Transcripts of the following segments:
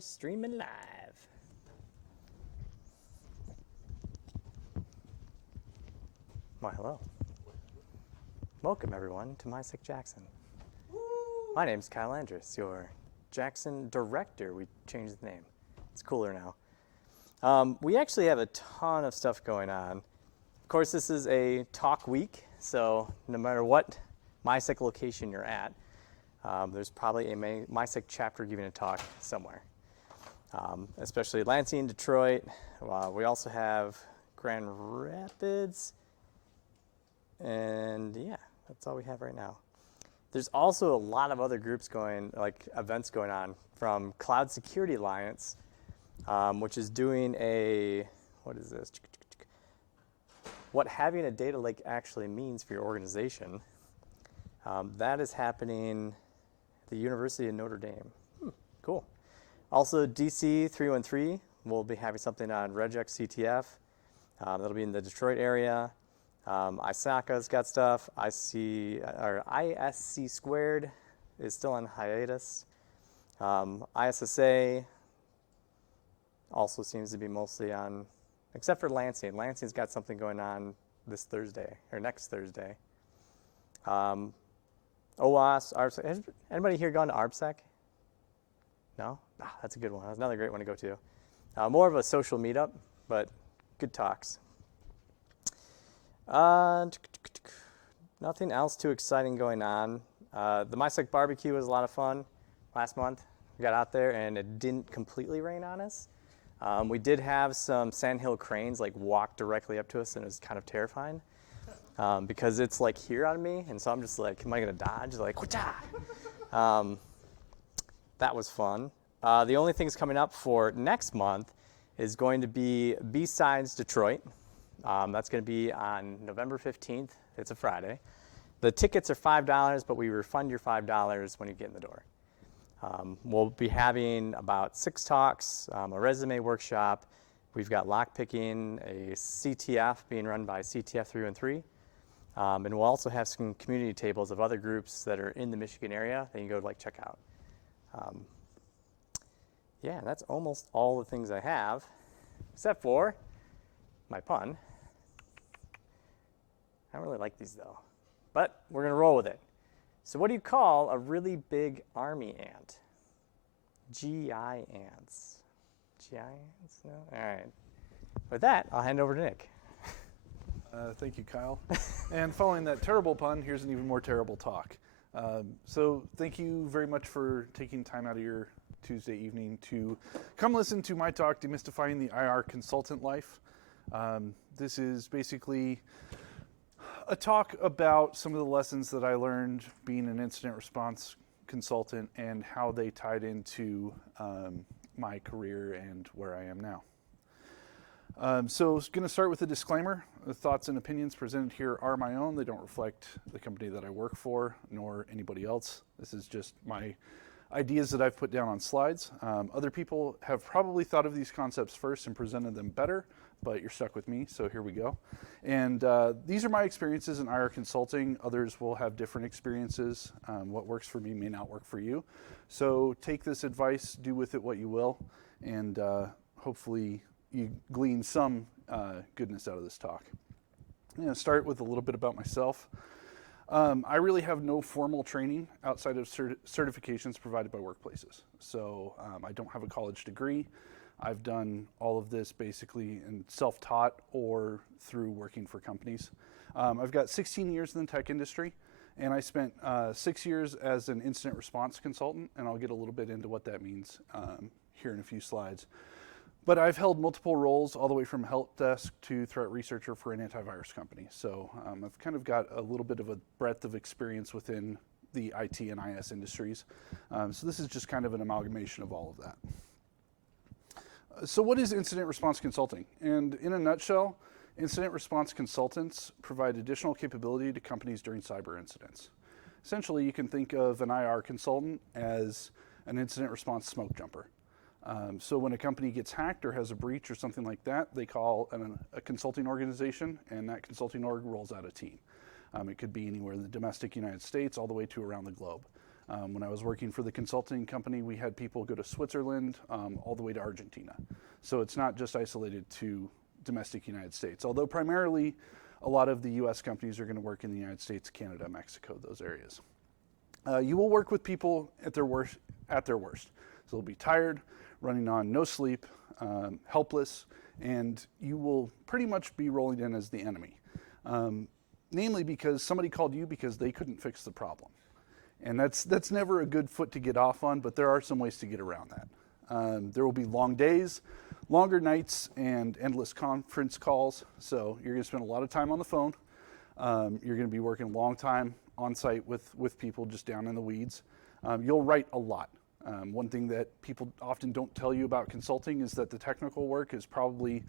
Streaming live. Why, hello. Welcome, everyone, to My Sick Jackson. My name's Kyle Andrus, your Jackson director. We changed the name. It's cooler now. We actually have a ton of stuff going on. Of course, this is a talk week, so no matter what My Sick location you're at, there's probably a My Sick chapter giving a talk somewhere. Especially Lansing, Detroit. We also have Grand Rapids. And yeah, that's all we have right now. There's also a lot of other groups events going on from Cloud Security Alliance, which is doing what having a data lake actually means for your organization. That is happening at the University of Notre Dame. Cool. Also, DC 313 will be having something on Regex CTF. That'll be in the Detroit area. ISACA's got stuff. ISC squared is still on hiatus. ISSA also seems to be mostly on, except for Lansing. Lansing's got something going on this Thursday, or next Thursday. OWASP, ARBSEC. Has anybody here gone to ARBSEC? No? That's a good one. That's another great one to go to. More of a social meetup, but good talks. Nothing else too exciting going on. The MySec barbecue was a lot of fun last month. We got out there and it didn't completely rain on us. We did have some sandhill cranes walk directly up to us, and it was kind of terrifying because it's here on me, and so I'm just like, am I gonna dodge? Whatcha? That was fun. The only things coming up for next month is going to be B-Sides Detroit. That's going to be on November 15th. It's a Friday. The tickets are $5, but we refund your $5 when you get in the door. We'll be having about 6 talks, a resume workshop. We've got lockpicking, a CTF being run by CTF 313. And we'll also have some community tables of other groups that are in the Michigan area that you can go check out. Yeah, that's almost all the things I have, except for my pun. I don't really like these though, but we're gonna roll with it. So what do you call a really big army ant? GI ants. GI ants? No? All right. With that, I'll hand over to Nick. Thank you, Kyle. And following that terrible pun, here's an even more terrible talk. So thank you very much for taking time out of your Tuesday evening to come listen to my talk, Demystifying the IR Consultant Life. This is basically a talk about some of the lessons that I learned being an incident response consultant and how they tied into my career and where I am now. So I'm going to start with a disclaimer. The thoughts and opinions presented here are my own. They don't reflect the company that I work for, nor anybody else. This is just my ideas that I've put down on slides. Other people have probably thought of these concepts first and presented them better, but you're stuck with me, so here we go. And these are my experiences in IR consulting. Others will have different experiences. What works for me may not work for you. So take this advice, do with it what you will, and hopefully you glean some goodness out of this talk. I'm going to start with a little bit about myself. I really have no formal training outside of certifications provided by workplaces. So I don't have a college degree. I've done all of this basically in self-taught or through working for companies. I've got 16 years in the tech industry, and I spent 6 years as an incident response consultant, and I'll get a little bit into what that means here in a few slides. But I've held multiple roles all the way from help desk to threat researcher for an antivirus company. So I've kind of got a little bit of a breadth of experience within the IT and IS industries. So this is just kind of an amalgamation of all of that. So what is incident response consulting? And in a nutshell, incident response consultants provide additional capability to companies during cyber incidents. Essentially, you can think of an IR consultant as an incident response smoke jumper. So when a company gets hacked or has a breach or something like that, they call a consulting organization, and that consulting org rolls out a team. It could be anywhere in the domestic United States all the way to around the globe. When I was working for the consulting company, we had people go to Switzerland all the way to Argentina. So it's not just isolated to domestic United States, although primarily a lot of the US companies are going to work in the United States, Canada, Mexico, those areas. You will work with people at their worst. So they'll be tired, running on no sleep, helpless, and you will pretty much be rolling in as the enemy. Namely because somebody called you because they couldn't fix the problem. And that's never a good foot to get off on, but there are some ways to get around that. There will be long days, longer nights, and endless conference calls. So you're going to spend a lot of time on the phone. You're going to be working a long time on site with people just down in the weeds. You'll write a lot. One thing that people often don't tell you about consulting is that the technical work is probably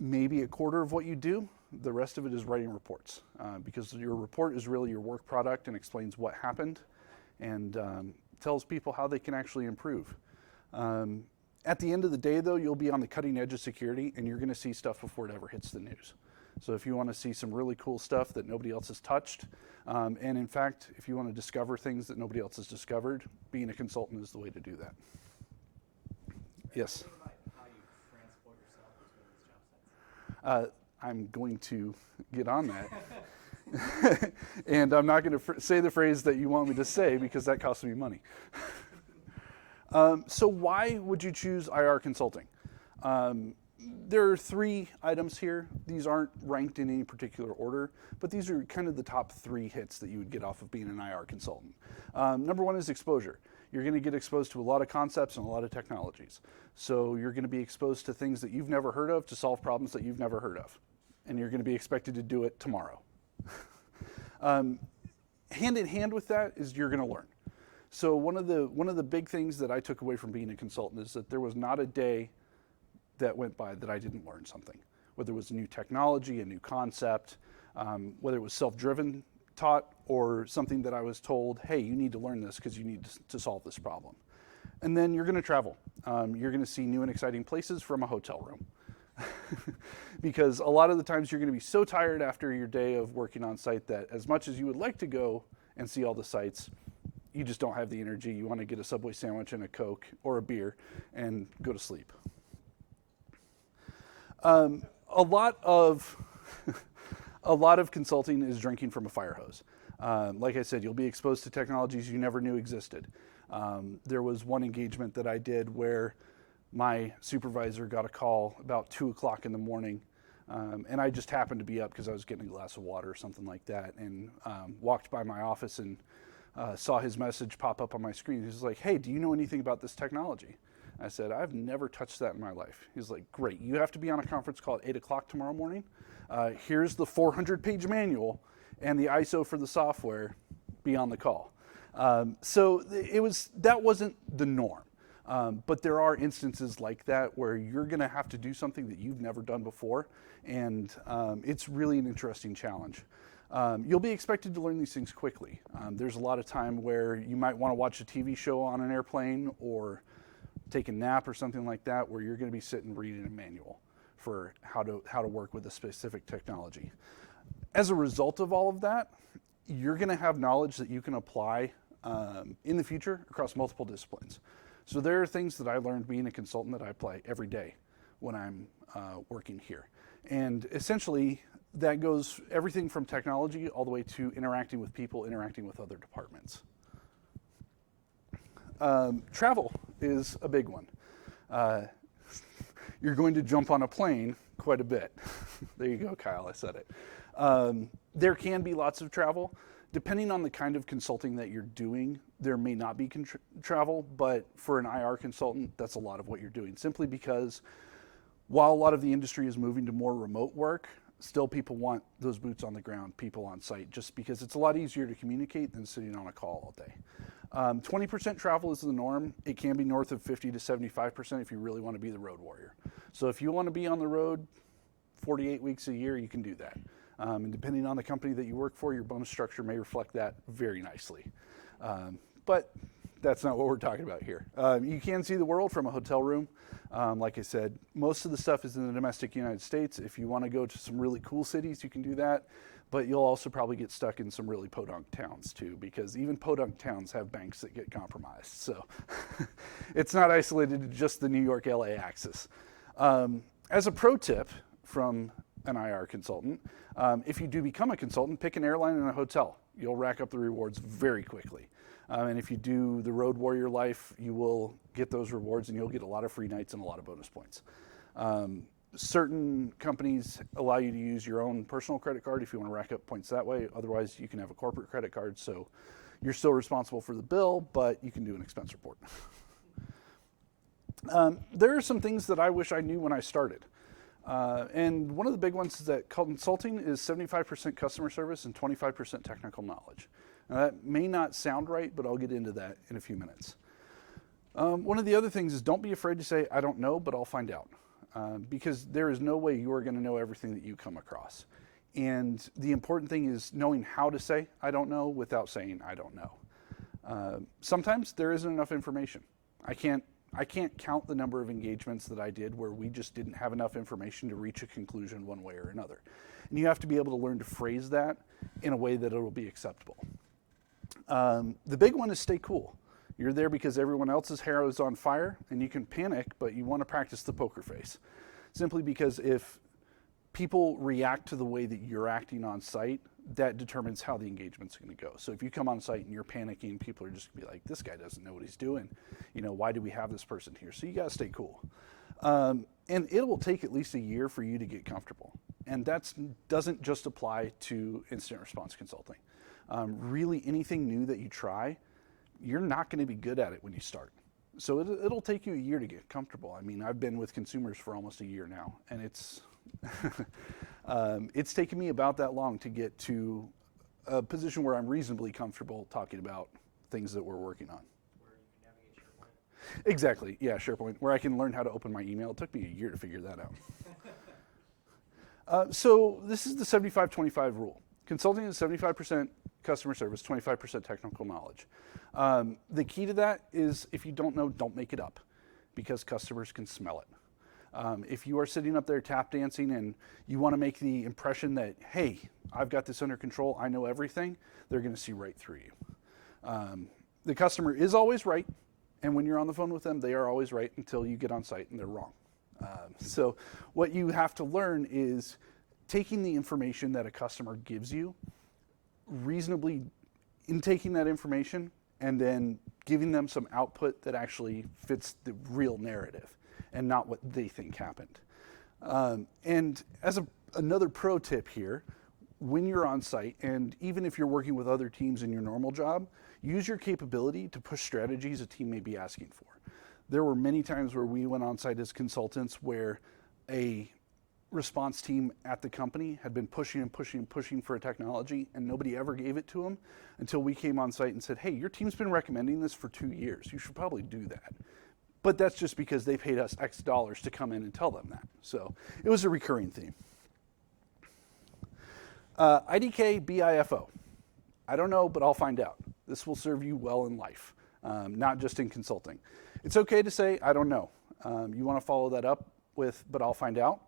maybe a quarter of what you do. The rest of it is writing reports, because your report is really your work product and explains what happened and tells people how they can actually improve. At the end of the day, though, you'll be on the cutting edge of security, and you're going to see stuff before it ever hits the news. So if you want to see some really cool stuff that nobody else has touched, and in fact, if you want to discover things that nobody else has discovered, being a consultant is the way to do that. Yes? How you transport yourself between these job sites? I'm going to get on that. And I'm not going to say the phrase that you want me to say because that costs me money. So why would you choose IR consulting? There are 3 items here. These aren't ranked in any particular order, but these are kind of the top 3 hits that you would get off of being an IR consultant. Number 1 is exposure. You're going to get exposed to a lot of concepts and a lot of technologies. So you're going to be exposed to things that you've never heard of to solve problems that you've never heard of. And you're going to be expected to do it tomorrow. Hand in hand with that is you're going to learn. So one of the big things that I took away from being a consultant is that there was not a day that went by that I didn't learn something. Whether it was a new technology, a new concept, whether it was self-driven taught or something that I was told, hey, you need to learn this because you need to solve this problem. And then you're going to travel. You're going to see new and exciting places from a hotel room. Because a lot of the times you're going to be so tired after your day of working on site that as much as you would like to go and see all the sites, you just don't have the energy. You want to get a Subway sandwich and a Coke or a beer and go to sleep. A lot of consulting is drinking from a fire hose. Like I said, you'll be exposed to technologies you never knew existed. There was one engagement that I did where my supervisor got a call about 2 o'clock in the morning, and I just happened to be up because I was getting a glass of water or something like that, and walked by my office and saw his message pop up on my screen. He was like, hey, do you know anything about this technology? I said, I've never touched that in my life. He's like, great, you have to be on a conference call at 8 o'clock tomorrow morning. Here's the 400-page manual and the ISO for the software. Be on the call. So that wasn't the norm. But there are instances like that where you're going to have to do something that you've never done before, and it's really an interesting challenge. You'll be expected to learn these things quickly. There's a lot of time where you might want to watch a TV show on an airplane or take a nap or something like that, where you're going to be sitting reading a manual for how to work with a specific technology. As a result of all of that, you're going to have knowledge that you can apply in the future across multiple disciplines. So there are things that I learned being a consultant that I apply every day when I'm working here. And essentially, that goes everything from technology all the way to interacting with people, interacting with other departments. Travel is a big one. You're going to jump on a plane quite a bit. There you go, Kyle, I said it. There can be lots of travel. Depending on the kind of consulting that you're doing, there may not be travel, but for an IR consultant, that's a lot of what you're doing. Simply because while a lot of the industry is moving to more remote work, still people want those boots on the ground, people on site, just because it's a lot easier to communicate than sitting on a call all day. 20% travel is the norm. It can be north of 50 to 75% if you really want to be the road warrior. So if you want to be on the road 48 weeks a year, you can do that. And depending on the company that you work for, your bonus structure may reflect that very nicely. But that's not what we're talking about here. You can see the world from a hotel room. Like I said, most of the stuff is in the domestic United States. If you want to go to some really cool cities, you can do that. but you'll also probably get stuck in some really podunk towns too, because even podunk towns have banks that get compromised. So it's not isolated to just the New York LA axis. As a pro tip from an IR consultant, if you do become a consultant, pick an airline and a hotel. You'll rack up the rewards very quickly. And if you do the road warrior life, you will get those rewards and you'll get a lot of free nights and a lot of bonus points. Certain companies allow you to use your own personal credit card if you want to rack up points that way. Otherwise, you can have a corporate credit card, so you're still responsible for the bill, but you can do an expense report. There are some things that I wish I knew when I started. And one of the big ones is that consulting is 75% customer service and 25% technical knowledge. Now that may not sound right, but I'll get into that in a few minutes. One of the other things is don't be afraid to say, I don't know, but I'll find out. Because there is no way you are going to know everything that you come across. And the important thing is knowing how to say, I don't know, without saying, I don't know. Sometimes there isn't enough information. I can't count the number of engagements that I did where we just didn't have enough information to reach a conclusion one way or another. And you have to be able to learn to phrase that in a way that it will be acceptable. The big one is stay cool. You're there because everyone else's hair is on fire and you can panic, but you want to practice the poker face. Simply because if people react to the way that you're acting on site, that determines how the engagement's going to go. So if you come on site and you're panicking, people are just going to be like, this guy doesn't know what he's doing. You know, why do we have this person here? So you got to stay cool. And it will take at least a year for you to get comfortable. And that doesn't just apply to incident response consulting. Really anything new that you try, you're not going to be good at it when you start. So it'll take you a year to get comfortable. I mean, I've been with consumers for almost a year now, and it's taken me about that long to get to a position where I'm reasonably comfortable talking about things that we're working on. Where you can navigate SharePoint? Exactly, yeah, SharePoint, where I can learn how to open my email. It took me a year to figure that out. So this is the 75-25 rule. Consulting is 75% customer service, 25% technical knowledge. The key to that is if you don't know, don't make it up, because customers can smell it. If you are sitting up there tap dancing and you want to make the impression that, hey, I've got this under control, I know everything, they're going to see right through you. The customer is always right, and when you're on the phone with them, they are always right until you get on site and they're wrong. So what you have to learn is taking the information that a customer gives you, reasonably intaking that information, and then giving them some output that actually fits the real narrative and not what they think happened. And as another pro tip here, when you're on site, and even if you're working with other teams in your normal job, use your capability to push strategies a team may be asking for. There were many times where we went on site as consultants where a response team at the company had been pushing and pushing and pushing for a technology, and nobody ever gave it to them until we came on site and said, hey, your team's been recommending this for 2 years. You should probably do that. But that's just because they paid us X dollars to come in and tell them that. So it was a recurring theme. IDK BIFO. I don't know, but I'll find out. This will serve you well in life, not just in consulting. It's okay to say, I don't know. You want to follow that up with, but I'll find out.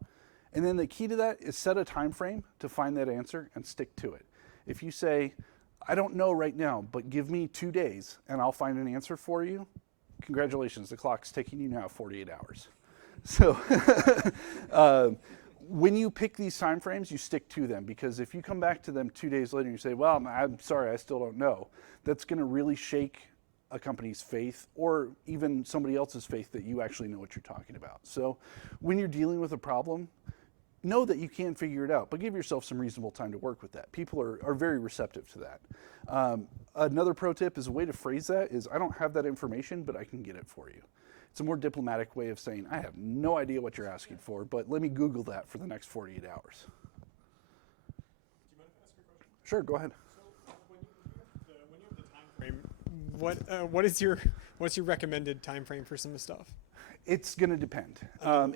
And then the key to that is set a time frame to find that answer and stick to it. If you say, I don't know right now, but give me 2 days and I'll find an answer for you, congratulations, the clock's taking you now 48 hours. So when you pick these time frames, you stick to them, because if you come back to them 2 days later and you say, well, I'm sorry, I still don't know, that's going to really shake a company's faith, or even somebody else's faith that you actually know what you're talking about. So when you're dealing with a problem, know that you can figure it out, but give yourself some reasonable time to work with that. People are very receptive to that. Another pro tip is a way to phrase that is, I don't have that information, but I can get it for you. It's a more diplomatic way of saying, I have no idea what you're asking for, but let me Google that for the next 48 hours. Do you mind if I ask you a question? Sure, go ahead. So when you have the time frame, what's your recommended time frame for some of the stuff? It's going to depend.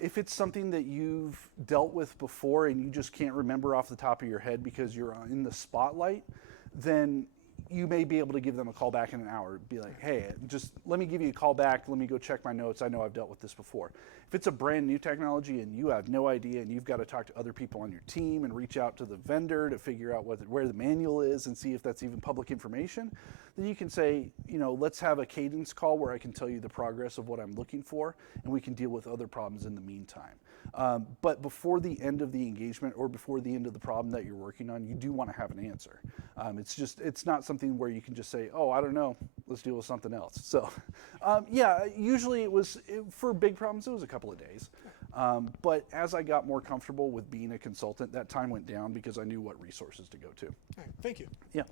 If it's something that you've dealt with before and you just can't remember off the top of your head because you're in the spotlight, then you may be able to give them a call back in an hour. Be like, hey, just let me give you a call back. Let me go check my notes. I know I've dealt with this before. If it's a brand new technology and you have no idea and you've got to talk to other people on your team and reach out to the vendor to figure out where the manual is and see if that's even public information, then you can say, let's have a cadence call where I can tell you the progress of what I'm looking for, and we can deal with other problems in the meantime. But before the end of the engagement or before the end of the problem that you're working on, you do want to have an answer. It's not something where you can just say, oh, I don't know, let's deal with something else. So usually for big problems, it was a couple of days. But as I got more comfortable with being a consultant, that time went down because I knew what resources to go to. All right, thank you. Yeah.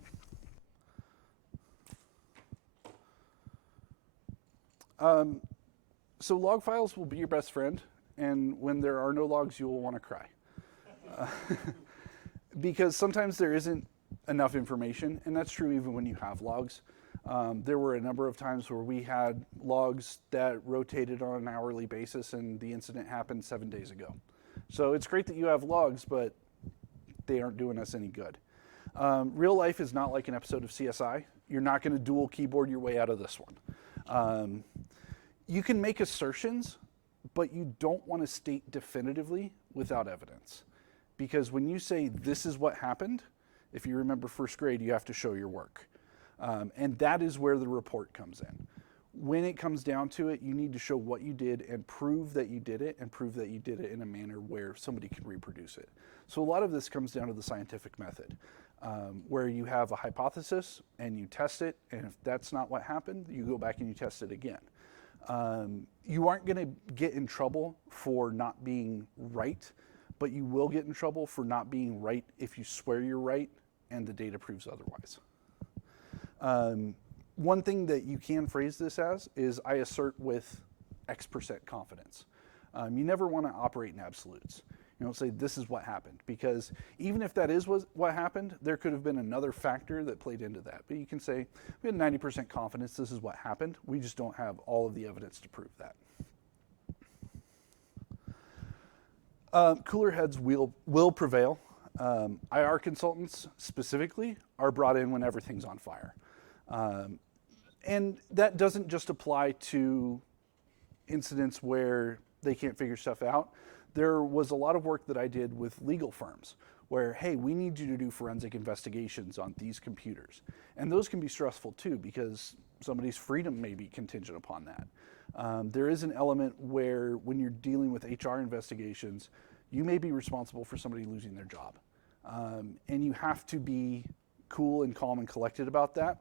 So log files will be your best friend, and when there are no logs, you will want to cry. Because sometimes there isn't enough information, and that's true even when you have logs. There were a number of times where we had logs that rotated on an hourly basis, and the incident happened 7 days ago. So it's great that you have logs, but they aren't doing us any good. Real life is not like an episode of CSI. You're not going to dual keyboard your way out of this one. You can make assertions, but you don't want to state definitively without evidence. Because when you say this is what happened, if you remember first grade, you have to show your work. And that is where the report comes in. When it comes down to it, you need to show what you did and prove that you did it, and prove that you did it in a manner where somebody can reproduce it. So a lot of this comes down to the scientific method, where you have a hypothesis and you test it, and if that's not what happened, you go back and you test it again. You aren't going to get in trouble for not being right, but you will get in trouble for not being right if you swear you're right and the data proves otherwise. One thing that you can phrase this as is, I assert with X% confidence. You never want to operate in absolutes. You don't say this is what happened, because even if that is what happened, there could have been another factor that played into that. But you can say, we had 90% confidence this is what happened. We just don't have all of the evidence to prove that. Cooler heads will prevail. IR consultants specifically are brought in when everything's on fire. And that doesn't just apply to incidents where they can't figure stuff out. There was a lot of work that I did with legal firms where, hey, we need you to do forensic investigations on these computers. And those can be stressful too, because somebody's freedom may be contingent upon that. There is an element where when you're dealing with HR investigations, you may be responsible for somebody losing their job. And you have to be cool and calm and collected about that.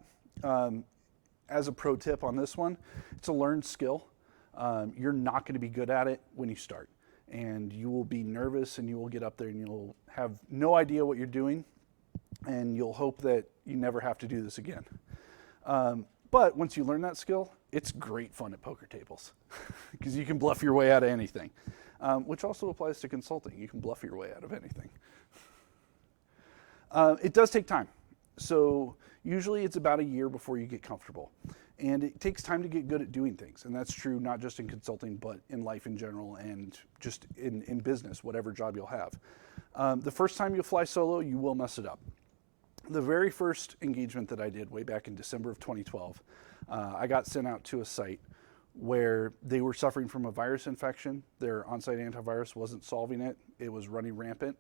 As a pro tip on this one, it's a learned skill. You're not going to be good at it when you start. And you will be nervous, and you will get up there and you'll have no idea what you're doing, and you'll hope that you never have to do this again. But once you learn that skill, it's great fun at poker tables because you can bluff your way out of anything, which also applies to consulting. You can bluff your way out of anything. It does take time. So usually it's about a year before you get comfortable. And it takes time to get good at doing things. And that's true not just in consulting, but in life in general, and just in business, whatever job you'll have. The first time you fly solo, you will mess it up. The very first engagement that I did way back in December of 2012, I got sent out to a site where they were suffering from a virus infection. Their on-site antivirus wasn't solving it. It was running rampant.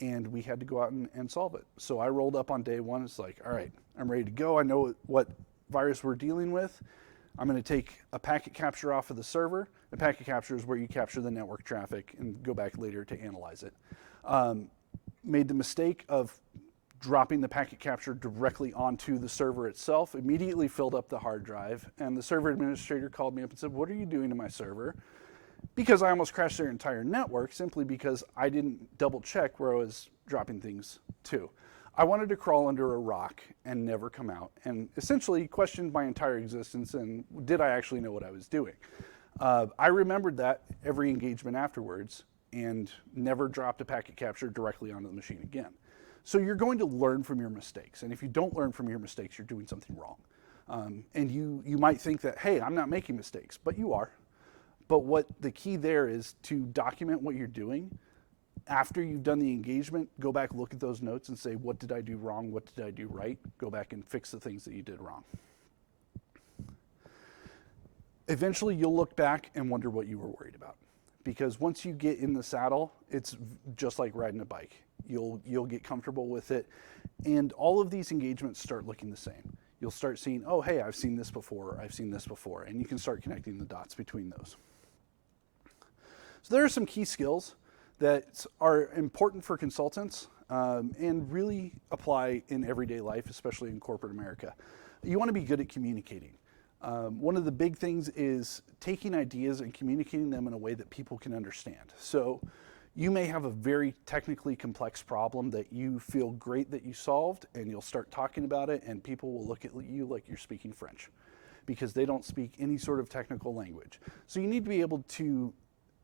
And we had to go out and solve it. So I rolled up on day one. It's like, all right, I'm ready to go. I know what virus we're dealing with. I'm going to take a packet capture off of the server. The packet capture is where you capture the network traffic and go back later to analyze it. Made the mistake of dropping the packet capture directly onto the server itself, immediately filled up the hard drive, and the server administrator called me up and said, what are you doing to my server? Because I almost crashed their entire network simply because I didn't double check where I was dropping things to. I wanted to crawl under a rock and never come out, and essentially questioned my entire existence and did I actually know what I was doing. I remembered that every engagement afterwards and never dropped a packet capture directly onto the machine again. So you're going to learn from your mistakes, and if you don't learn from your mistakes, you're doing something wrong. And you might think that, hey, I'm not making mistakes, but you are. But what the key there is to document what you're doing After you've done the engagement, go back, look at those notes and say, what did I do wrong? What did I do right? Go back and fix the things that you did wrong. Eventually, you'll look back and wonder what you were worried about. Because once you get in the saddle, it's just like riding a bike. You'll get comfortable with it. And all of these engagements start looking the same. You'll start seeing, oh, hey, I've seen this before, or I've seen this before. And you can start connecting the dots between those. So there are some key skills that are important for consultants and really apply in everyday life, especially in corporate America. You want to be good at communicating. One of the big things is taking ideas and communicating them in a way that people can understand. So you may have a very technically complex problem that you feel great that you solved, and you'll start talking about it, and people will look at you like you're speaking French because they don't speak any sort of technical language. So you need to be able to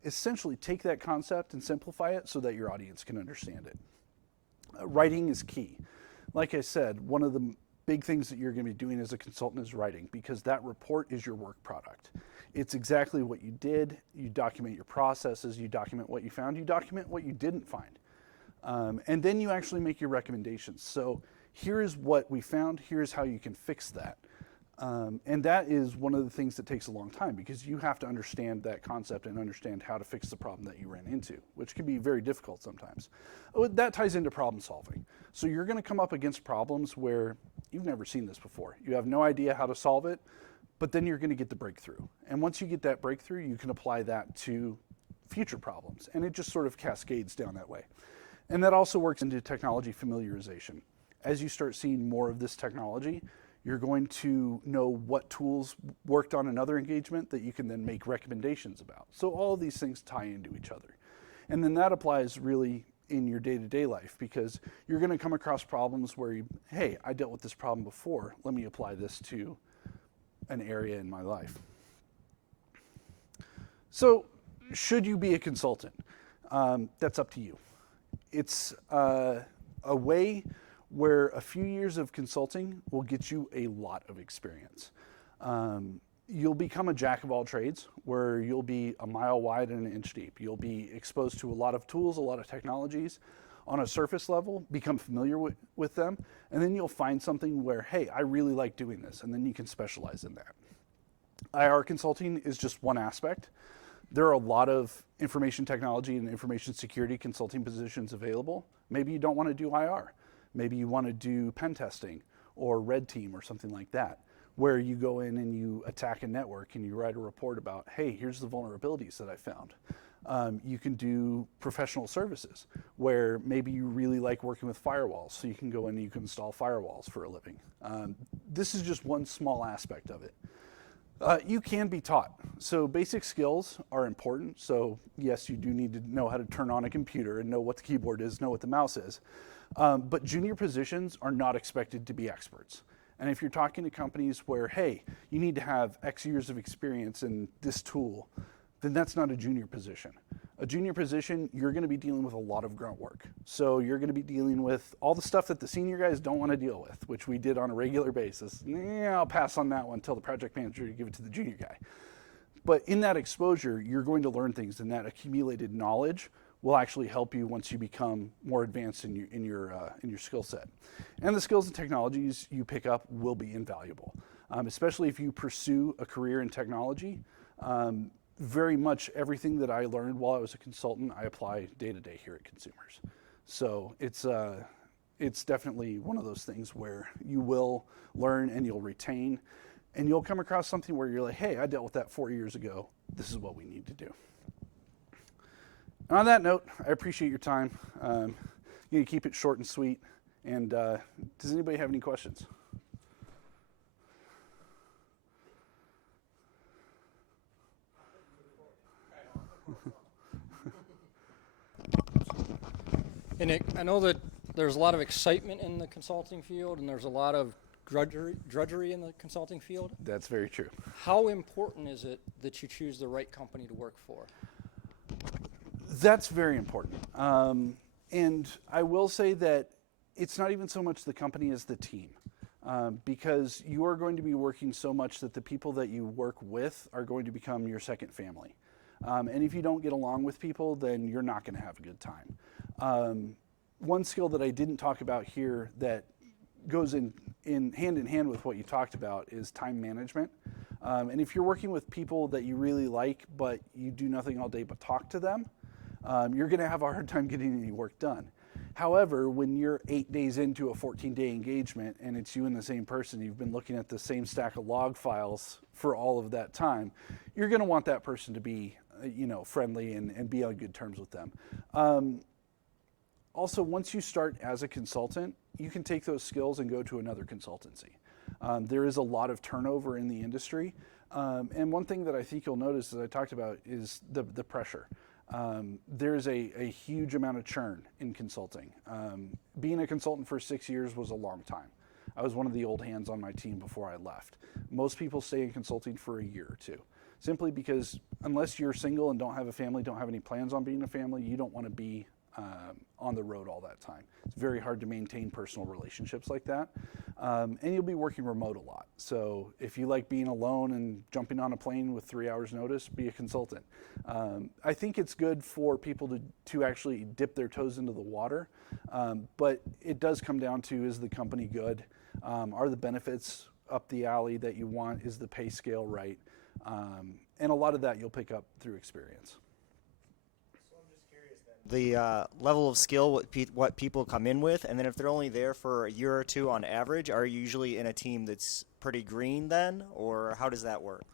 essentially take that concept and simplify it so that your audience can understand it. Writing is key. Like I said, one of the big things that you're going to be doing as a consultant is writing, because that report is your work product. It's exactly what you did. You document your processes, you document what you found, you document what you didn't find. And then you actually make your recommendations. So here is what we found, here's how you can fix that. And that is one of the things that takes a long time, because you have to understand that concept and understand how to fix the problem that you ran into, which can be very difficult sometimes. That ties into problem solving. So you're going to come up against problems where you've never seen this before. You have no idea how to solve it, but then you're going to get the breakthrough. And once you get that breakthrough, you can apply that to future problems. And it just sort of cascades down that way. And that also works into technology familiarization. As you start seeing more of this technology, you're going to know what tools worked on another engagement that you can then make recommendations about. So all of these things tie into each other. And then that applies really in your day-to-day life, because you're going to come across problems where hey, I dealt with this problem before, let me apply this to an area in my life. So should you be a consultant? That's up to you. It's a way where a few years of consulting will get you a lot of experience. You'll become a jack of all trades, where you'll be a mile wide and an inch deep. You'll be exposed to a lot of tools, a lot of technologies on a surface level, become familiar with them, and then you'll find something where, hey, I really like doing this, and then you can specialize in that. IR consulting is just one aspect. There are a lot of information technology and information security consulting positions available. Maybe you don't want to do IR. Maybe you want to do pen testing or red team or something like that, where you go in and you attack a network and you write a report about, hey, here's the vulnerabilities that I found. You can do professional services, where maybe you really like working with firewalls, so you can go in and you can install firewalls for a living. This is just one small aspect of it. You can be taught. So basic skills are important. So yes, you do need to know how to turn on a computer and know what the keyboard is, know what the mouse is. But junior positions are not expected to be experts. And if you're talking to companies where, hey, you need to have X years of experience in this tool, then that's not a junior position. A junior position, you're going to be dealing with a lot of grunt work. So you're going to be dealing with all the stuff that the senior guys don't want to deal with, which we did on a regular basis. Yeah, I'll pass on that one, tell the project manager to give it to the junior guy. But in that exposure, you're going to learn things, and that accumulated knowledge will actually help you once you become more advanced in your skill set. And the skills and technologies you pick up will be invaluable, especially if you pursue a career in technology. Very much everything that I learned while I was a consultant, I apply day to day here at Consumers. So it's definitely one of those things where you will learn and you'll retain, and you'll come across something where you're like, hey, I dealt with that 4 years ago. This is what we need to do. And on that note, I appreciate your time. I'm going to keep it short and sweet. And does anybody have any questions? And Nick, I know that there's a lot of excitement in the consulting field, and there's a lot of drudgery in the consulting field. That's very true. How important is it that you choose the right company to work for? That's very important. And I will say that it's not even so much the company as the team, because you are going to be working so much that the people that you work with are going to become your second family. And if you don't get along with people, then you're not going to have a good time. One skill that I didn't talk about here that goes in hand with what you talked about is time management. And if you're working with people that you really like, but you do nothing all day but talk to them, you're going to have a hard time getting any work done. However, when you're 8 days into a 14-day engagement and it's you and the same person, you've been looking at the same stack of log files for all of that time, you're going to want that person to be, friendly and be on good terms with them. Also, once you start as a consultant, you can take those skills and go to another consultancy. There is a lot of turnover in the industry. And one thing that I think you'll notice, as I talked about, is the pressure. There's a huge amount of churn in consulting. Being a consultant for 6 years was a long time. I was one of the old hands on my team before I left. Most people stay in consulting for a year or two, simply because unless you're single and don't have a family, don't have any plans on being a family, you don't want to be on the road all that time. It's very hard to maintain personal relationships like that. And you'll be working remote a lot. So if you like being alone and jumping on a plane with 3 hours notice, be a consultant. I think it's good for people to actually dip their toes into the water. But it does come down to, is the company good? Are the benefits up the alley that you want? Is the pay scale right? And a lot of that you'll pick up through experience. The level of skill, what people come in with, and then if they're only there for a year or two on average, are you usually in a team that's pretty green then, or how does that work?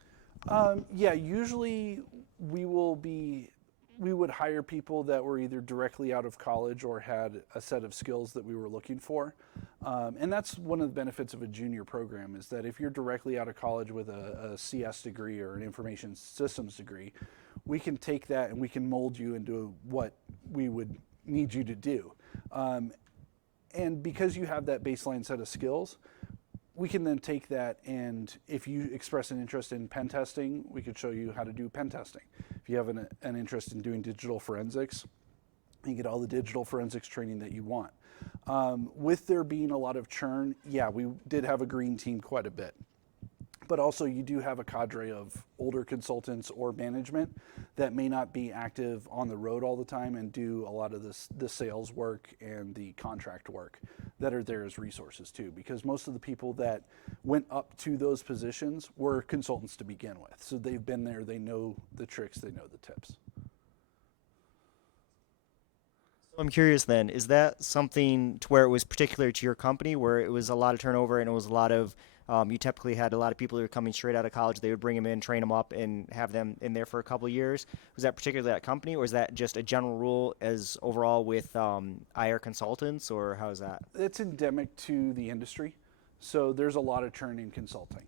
Yeah, usually we would hire people that were either directly out of college or had a set of skills that we were looking for. And that's one of the benefits of a junior program, is that if you're directly out of college with a CS degree or an information systems degree, we can take that and we can mold you into what we would need you to do. And because you have that baseline set of skills, we can then take that, and if you express an interest in pen testing, we could show you how to do pen testing. If you have an interest in doing digital forensics, you get all the digital forensics training that you want. With there being a lot of churn, yeah, we did have a green team quite a bit. But also you do have a cadre of older consultants or management that may not be active on the road all the time and do a lot of the sales work and the contract work that are there as resources too, because most of the people that went up to those positions were consultants to begin with. So they've been there, they know the tricks, they know the tips. I'm curious then, is that something to where it was particular to your company, where it was a lot of turnover and it was a lot of, you typically had a lot of people who were coming straight out of college, they would bring them in, train them up, and have them in there for a couple of years? Was that particularly that company, or is that just a general rule as overall with IR consultants, or how is that? It's endemic to the industry, so there's a lot of churn in consulting.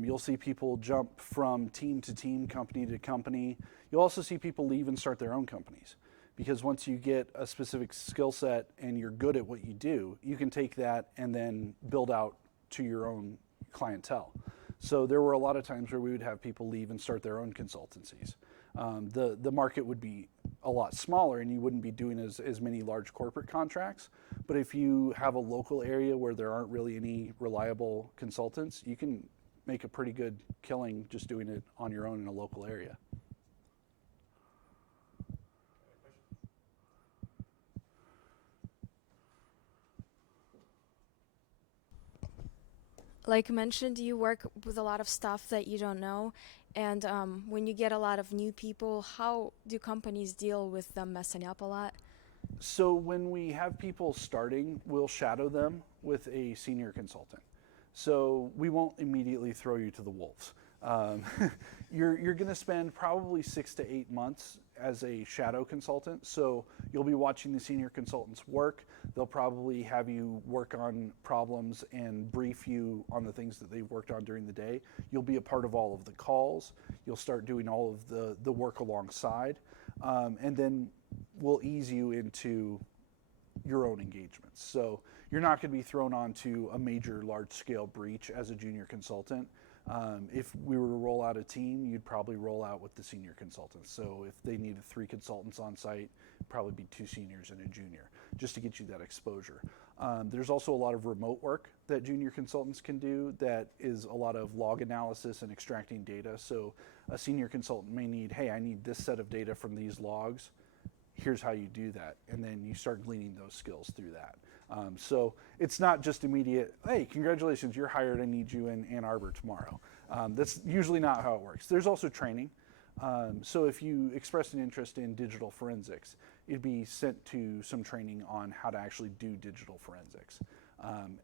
You'll see people jump from team to team, company to company. You'll also see people leave and start their own companies, because once you get a specific skill set and you're good at what you do, you can take that and then build out to your own clientele. So there were a lot of times where we would have people leave and start their own consultancies. The market would be a lot smaller and you wouldn't be doing as many large corporate contracts. But if you have a local area where there aren't really any reliable consultants, you can make a pretty good killing just doing it on your own in a local area. Like mentioned, you work with a lot of stuff that you don't know, and when you get a lot of new people, how do companies deal with them messing up a lot? So when we have people starting, we'll shadow them with a senior consultant. So we won't immediately throw you to the wolves. You're going to spend probably 6 to 8 months as a shadow consultant. So you'll be watching the senior consultants work. They'll probably have you work on problems and brief you on the things that they've worked on during the day. You'll be a part of all of the calls. You'll start doing all of the work alongside. And then we'll ease you into your own engagements. So you're not going to be thrown onto a major large-scale breach as a junior consultant. If we were to roll out a team, you'd probably roll out with the senior consultants. So if they needed 3 consultants on site, it'd probably be 2 seniors and a junior, just to get you that exposure. There's also a lot of remote work that junior consultants can do that is a lot of log analysis and extracting data. So a senior consultant may need, hey, I need this set of data from these logs. here's how you do that. And then you start gleaning those skills through that. So it's not just immediate, hey, congratulations, you're hired, I need you in Ann Arbor tomorrow. That's usually not how it works. There's also training. So if you express an interest in digital forensics, you'd be sent to some training on how to actually do digital forensics.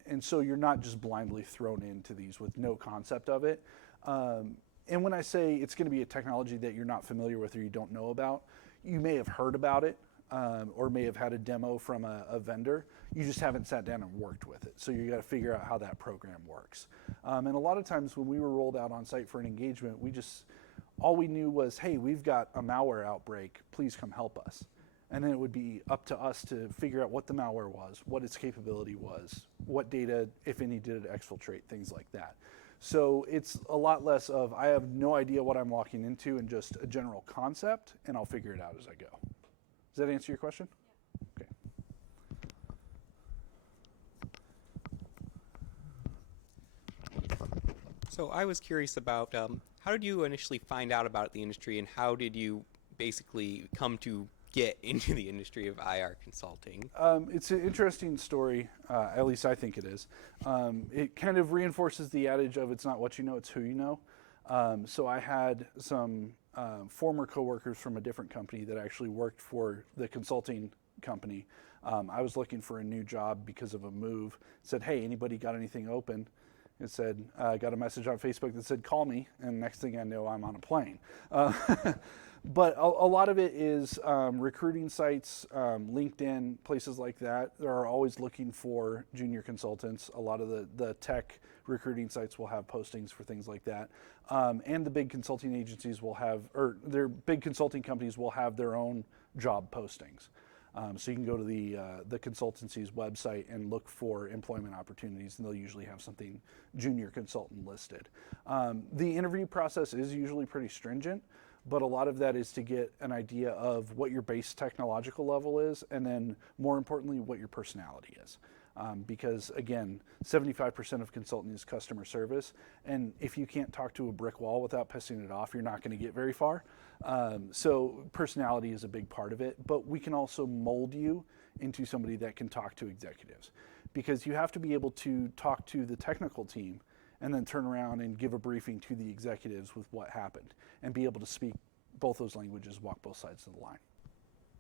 And so you're not just blindly thrown into these with no concept of it. And when I say it's going to be a technology that you're not familiar with or you don't know about, you may have heard about it or may have had a demo from a vendor. You just haven't sat down and worked with it. So you got to figure out how that program works. And a lot of times when we were rolled out on site for an engagement, all we knew was, hey, we've got a malware outbreak, please come help us. And then it would be up to us to figure out what the malware was, what its capability was, what data, if any, did it exfiltrate, things like that. So it's a lot less of, I have no idea what I'm walking into and just a general concept, and I'll figure it out as I go. Does that answer your question? Yeah. Okay. So I was curious about how did you initially find out about the industry, and how did you basically come to get into the industry of IR consulting? It's an interesting story, at least I think it is. It kind of reinforces the adage of it's not what you know, it's who you know. So I had some former coworkers from a different company that actually worked for the consulting company. I was looking for a new job because of a move. Said, hey, anybody got anything open? It said, I got a message on Facebook that said, call me. And next thing I know, I'm on a plane. But a lot of it is recruiting sites, LinkedIn, places like that. They're always looking for junior consultants. A lot of the tech recruiting sites will have postings for things like that. And the big consulting agencies will have, or their big consulting companies will have their own job postings. So you can go to the consultancy's website and look for employment opportunities, and they'll usually have something junior consultant listed. The interview process is usually pretty stringent, but a lot of that is to get an idea of what your base technological level is, and then more importantly, what your personality is. Because again, 75% of consulting is customer service, and if you can't talk to a brick wall without pissing it off, you're not going to get very far. So personality is a big part of it, but we can also mold you into somebody that can talk to executives, because you have to be able to talk to the technical team and then turn around and give a briefing to the executives with what happened, and be able to speak both those languages, walk both sides of the line.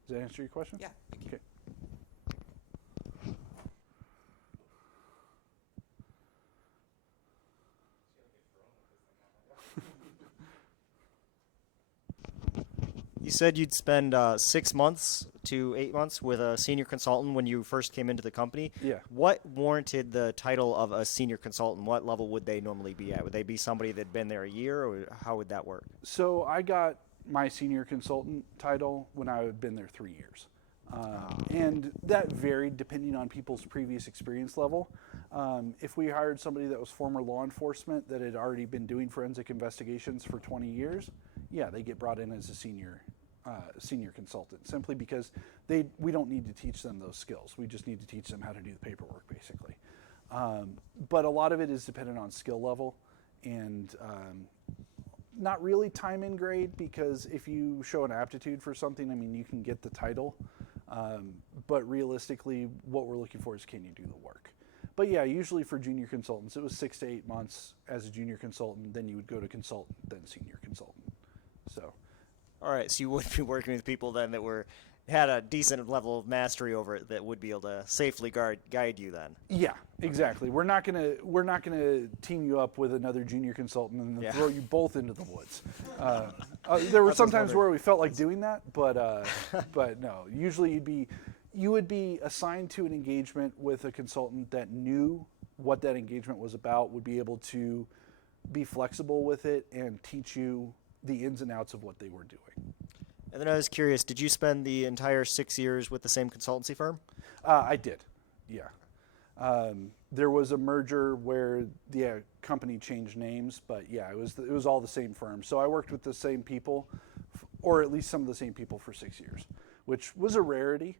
Does that answer your question? Yeah, thank you. Okay. You said you'd spend 6 months to 8 months with a senior consultant when you first came into the company. Yeah. What warranted the title of a senior consultant? What level would they normally be at? Would they be somebody that'd been there a year, or how would that work? So I got my senior consultant title when I had been there 3 years. And that varied depending on people's previous experience level. If we hired somebody that was former law enforcement that had already been doing forensic investigations for 20 years, yeah, they get brought in as a senior consultant, simply because we don't need to teach them those skills. We just need to teach them how to do the paperwork, basically. But a lot of it is dependent on skill level, and not really time in grade, because if you show an aptitude for something, I mean, you can get the title. But realistically, what we're looking for is, can you do the work? But yeah, usually for junior consultants, it was 6 to 8 months as a junior consultant, then you would go to consultant, then senior consultant. So. All right, so you would be working with people then that had a decent level of mastery over it, that would be able to safely guide you then. Yeah, exactly. We're not gonna team you up with another junior consultant and then throw you both into the woods. There were some times where we felt like doing that, but no. Usually you would be assigned to an engagement with a consultant that knew what that engagement was about, would be able to be flexible with it and teach you the ins and outs of what they were doing. And then I was curious, did you spend the entire 6 years with the same consultancy firm? I did, yeah. There was a merger where the company changed names, but yeah, it was all the same firm. So I worked with the same people, or at least some of the same people, for 6 years, which was a rarity,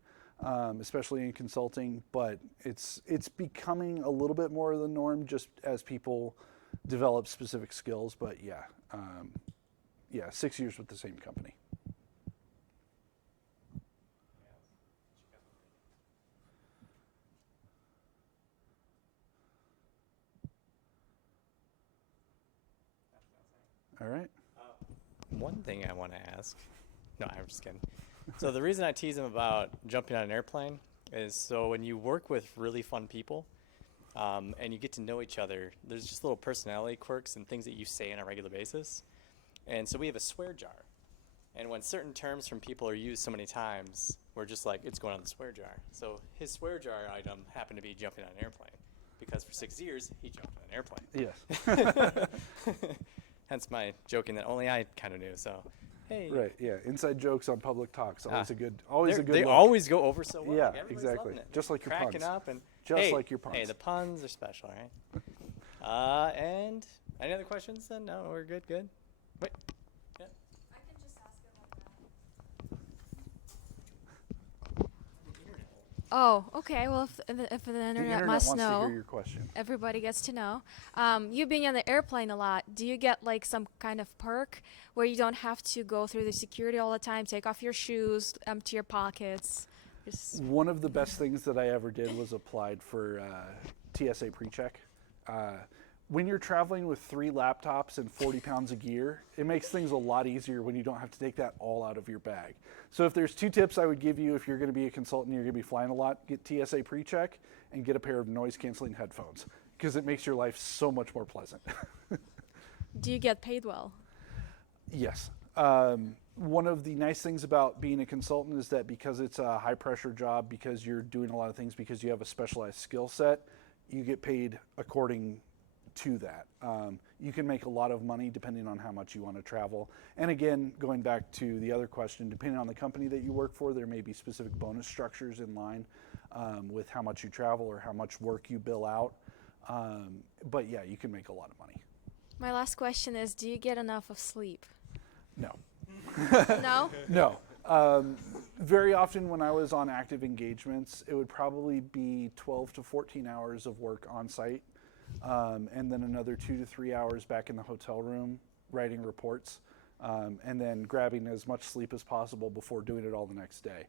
especially in consulting. But it's becoming a little bit more of the norm, just as people develop specific skills. But yeah, 6 years with the same company. All right. One thing I want to ask. No, I'm just kidding. So the reason I tease him about jumping on an airplane is so when you work with really fun people and you get to know each other, there's just little personality quirks and things that you say on a regular basis. And so we have a swear jar. And when certain terms from people are used so many times, we're just like, it's going on the swear jar. So his swear jar item happened to be jumping on an airplane because for 6 years, he jumped on an airplane. Yes. Hence my joking that only I kind of knew. So, hey. Right. Yeah. Inside jokes on public talks. Always a good. They look. always go over so well. Yeah, Like, everybody's exactly. loving it. Just like your cracking puns. up and Just hey, like your puns. Hey, the puns are special, right? And any other questions? Then no, we're good. Good. Wait. Yeah. I can just ask about that. Oh, okay. Well, if the The internet internet must wants to know, hear your question. everybody gets to know. You being on the airplane a lot, do you get like some kind of perk where you don't have to go through the security all the time, take off your shoes, empty your pockets? Just One of the best things that I ever did was applied for TSA PreCheck. When you're traveling with 3 laptops and 40 pounds of gear, it makes things a lot easier when you don't have to take that all out of your bag. So if there's 2 tips I would give you if you're going to be a consultant, you're going to be flying a lot, get TSA PreCheck and get a pair of noise canceling headphones because it makes your life so much more pleasant. do you get paid well? Yes. One of the nice things about being a consultant is that because it's a high pressure job, because you're doing a lot of things, because you have a specialized skill set, you get paid according to that. You can make a lot of money depending on how much you want to travel. And again, going back to the other question, depending on the company that you work for, there may be specific bonus structures in line with how much you travel or how much work you bill out. But yeah, you can make a lot of money. My last question is, do you get enough of sleep? No. No? No. Very often when I was on active engagements, it would probably be 12 to 14 hours of work on site, and then another 2 to 3 hours back in the hotel room writing reports, and then grabbing as much sleep as possible before doing it all the next day.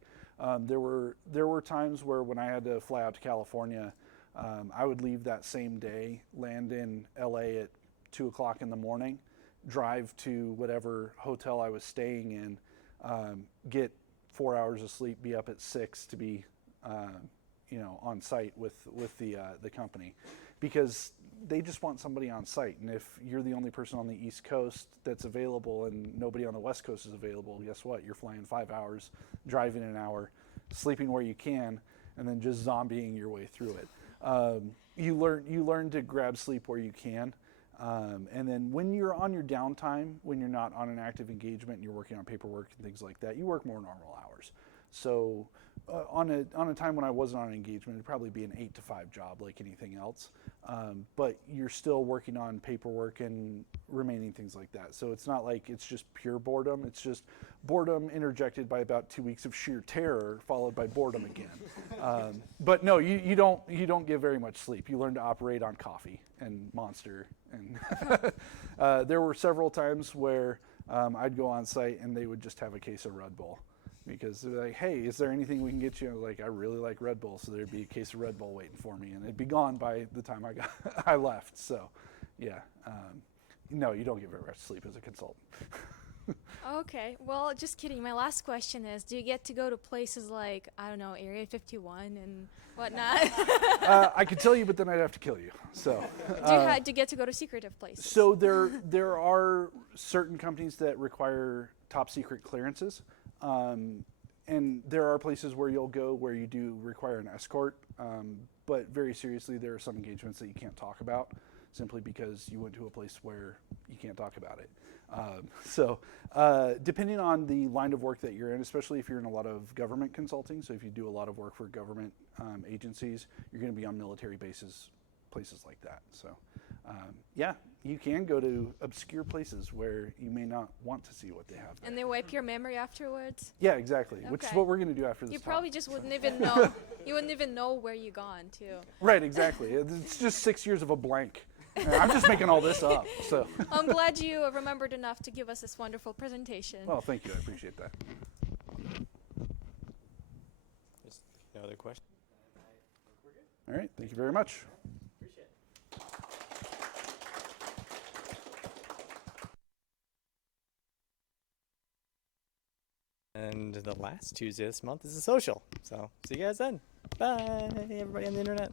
There were times where when I had to fly out to California, I would leave that same day, land in LA at 2 o'clock in the morning, drive to whatever hotel I was staying in, get 4 hours of sleep, be up at 6 to be, on site with the company, because they just want somebody on site. And if you're the only person on the East Coast that's available and nobody on the West Coast is available, guess what? You're flying 5 hours, driving an hour, sleeping where you can, and then just zombieing your way through it. You learn to grab sleep where you can. And then when you're on your downtime, when you're not on an active engagement and you're working on paperwork and things like that, you work more normal hours. So on a time when I wasn't on an engagement, it'd probably be an 8 to 5 job like anything else. But you're still working on paperwork and remaining things like that. So it's not like it's just pure boredom. It's just boredom interjected by about 2 weeks of sheer terror, followed by boredom again. But no, you don't get very much sleep. You learn to operate on coffee and Monster. And there were several times where I'd go on site and they would just have a case of Red Bull. Because they're like, hey, is there anything we can get you? I was like, I really like Red Bull, so there'd be a case of Red Bull waiting for me, and it'd be gone by the time I left. So, yeah, no, you don't get very much sleep as a consultant. Okay. Well, just kidding. My last question is, do you get to go to places like, I don't know, Area 51 and whatnot? I could tell you, but then I'd have to kill you. So, do you get to go to secretive places? so there are certain companies that require top secret clearances. And there are places where you'll go where you do require an escort, but very seriously, there are some engagements that you can't talk about simply because you went to a place where you can't talk about it. So depending on the line of work that you're in, especially if you're in a lot of government consulting, so if you do a lot of work for government agencies, you're going to be on military bases, places like that. So yeah, you can go to obscure places where you may not want to see what they have there. And they wipe your memory afterwards? Yeah, exactly, which is Okay. what we're going to do after this You talk. probably just wouldn't even know. You wouldn't even know where you gone to. Right, exactly. It's just 6 years of a blank. I'm just making all this up. So. I'm glad you remembered enough to give us this wonderful presentation. Well, thank you. I appreciate that. Just no other questions? All right. Thank you very much. And the last Tuesday this month is a social. So see you guys then. Bye, everybody on the internet.